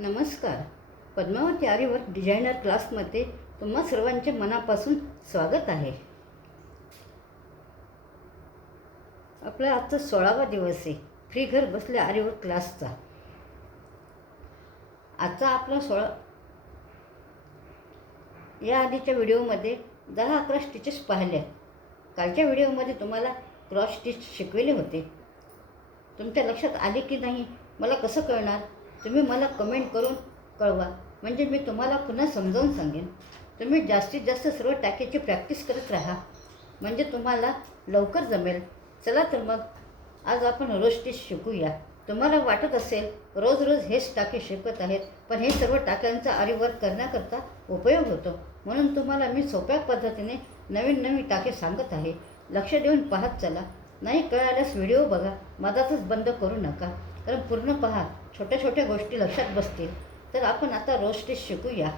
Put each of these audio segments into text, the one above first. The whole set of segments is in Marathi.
नमस्कार. पद्मावती आरीवर्क डिझायनर क्लासमध्ये तुम्हा सर्वांचे मनापासून स्वागत आहे. आपला आजचा 16वा दिवस आहे फ्री घर बसल्या आरीवर्क क्लासचा. आजचा आपला या आधीच्या व्हिडिओमध्ये 10-11 स्टिचेस पाहिल्या. कालच्या व्हिडिओमध्ये तुम्हाला क्रॉस स्टिच शिकवले होते. तुमच्या लक्षात आले की नाही मला कसं कळणार? तुम्ही मला कमेंट करून कळवा, म्हणजे मी तुम्हाला पुन्हा समजावून सांगेन. तुम्ही जास्तीत जास्त सर्व टाक्याची प्रॅक्टिस करत राहा, म्हणजे तुम्हाला लवकर जमेल. चला तर मग आज आपण रोज स्टिच शिकूया. तुम्हाला वाटत असेल रोज रोज हेच टाके शिकत आहेत, पण हे सर्व टाक्यांचा आरीवर्क करण्याकरता उपयोग होतो, म्हणून तुम्हाला मी सोप्या पद्धतीने नवीन नवीन टाके सांगत आहे. लक्ष देऊन पाहत चला. नाही कळाल्यास व्हिडिओ बघा, मधातच बंद करू नका, कारण पूर्ण पहा. छोट्या छोट्या गोष्टी लक्षात बसतील. तर आपण आता रोज स्टिच शिकूया.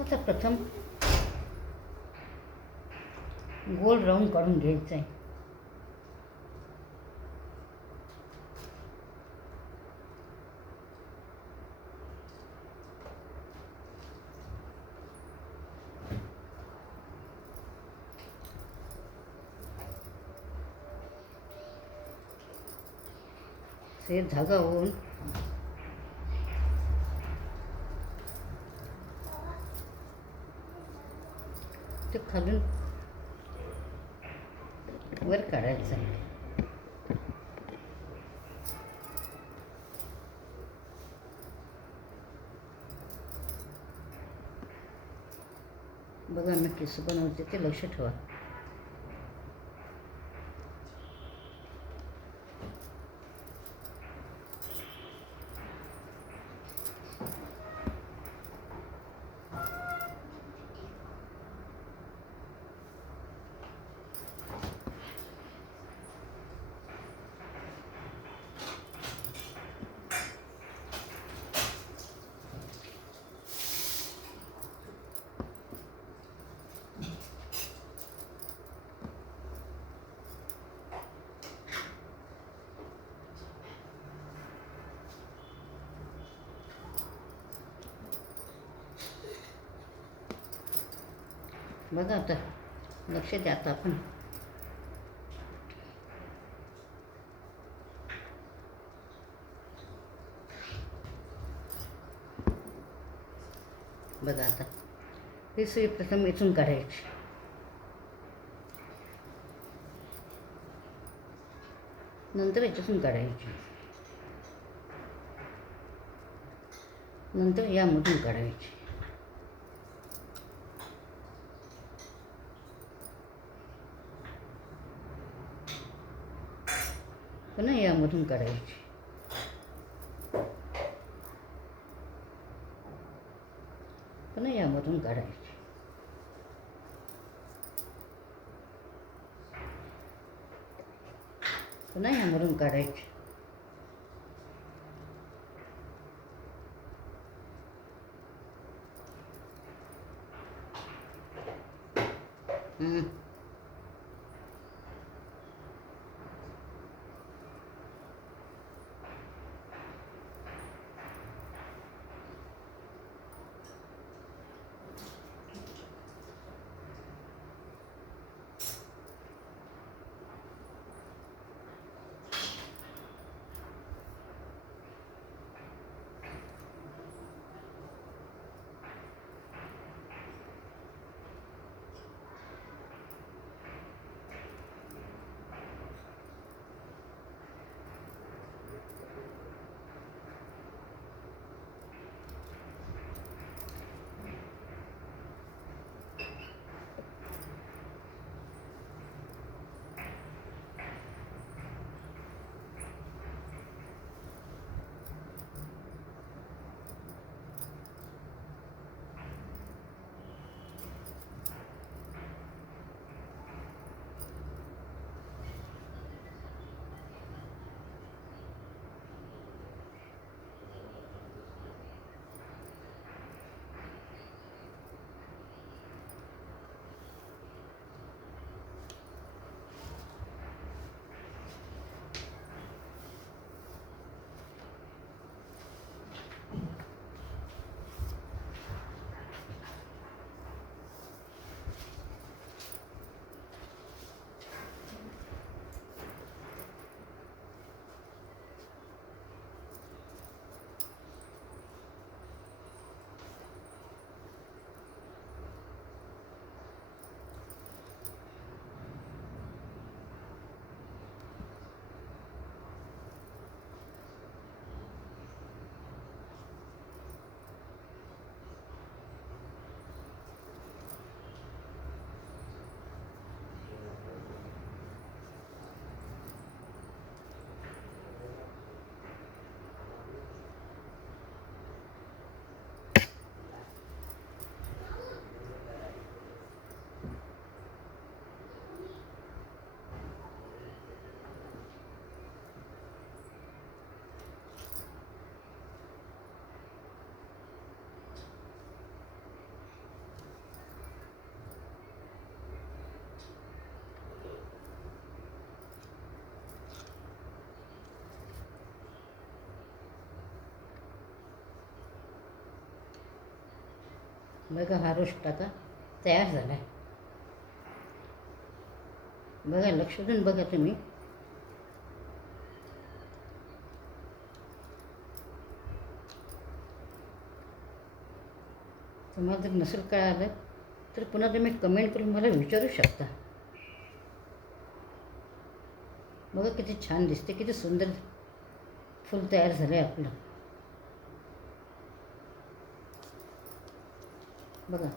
आता प्रथम गोल राऊंड काढून घ्यायचा आहे. हे धागा होऊन ते खालून वर काढायचं आहे. बघा मी कसं बनवते ते लक्ष ठेवा. बघा आता लक्ष द्या. आता आपण बघा आता ही सुई प्रथम इथून काढायची, नंतर याच्यातून काढायची, नंतर यामधून काढायची, पुन्हा यामधून काढायची, पुन्हा यामधून काढायची, पुन्हा यामधून काढायची. बघा हा रोस्ट आता तयार झाला आहे. बघा लक्ष देऊन बघा तुम्ही. तुम्हाला जर नसेल कळालं तर पुन्हा तुम्ही कमेंट करून मला विचारू शकता. बघा किती छान दिसते, किती सुंदर फूल तयार झालं आहे आपलं. बघा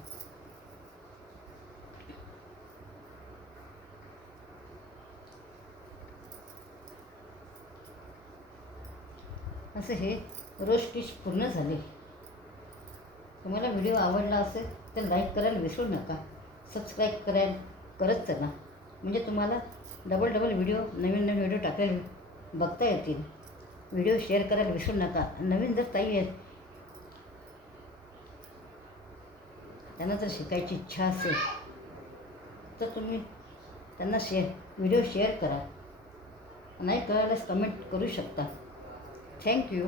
असं हे रोस्ट डिश पूर्ण झाले. तुम्हाला व्हिडिओ आवडला असेल तर लाईक करायला विसरू नका. सबस्क्राईब करायला करत चला, म्हणजे तुम्हाला डबल व्हिडिओ, नवीन व्हिडिओ टाकायला बघता येतील. व्हिडिओ शेअर करायला विसरू नका. नवीन जर ताई आहेत त्यांना जर शिकायची इच्छा असेल तर तुम्ही त्यांना व्हिडिओ शेअर करा. नाही कळाल्यास कमेंट करू शकता. थँक्यू.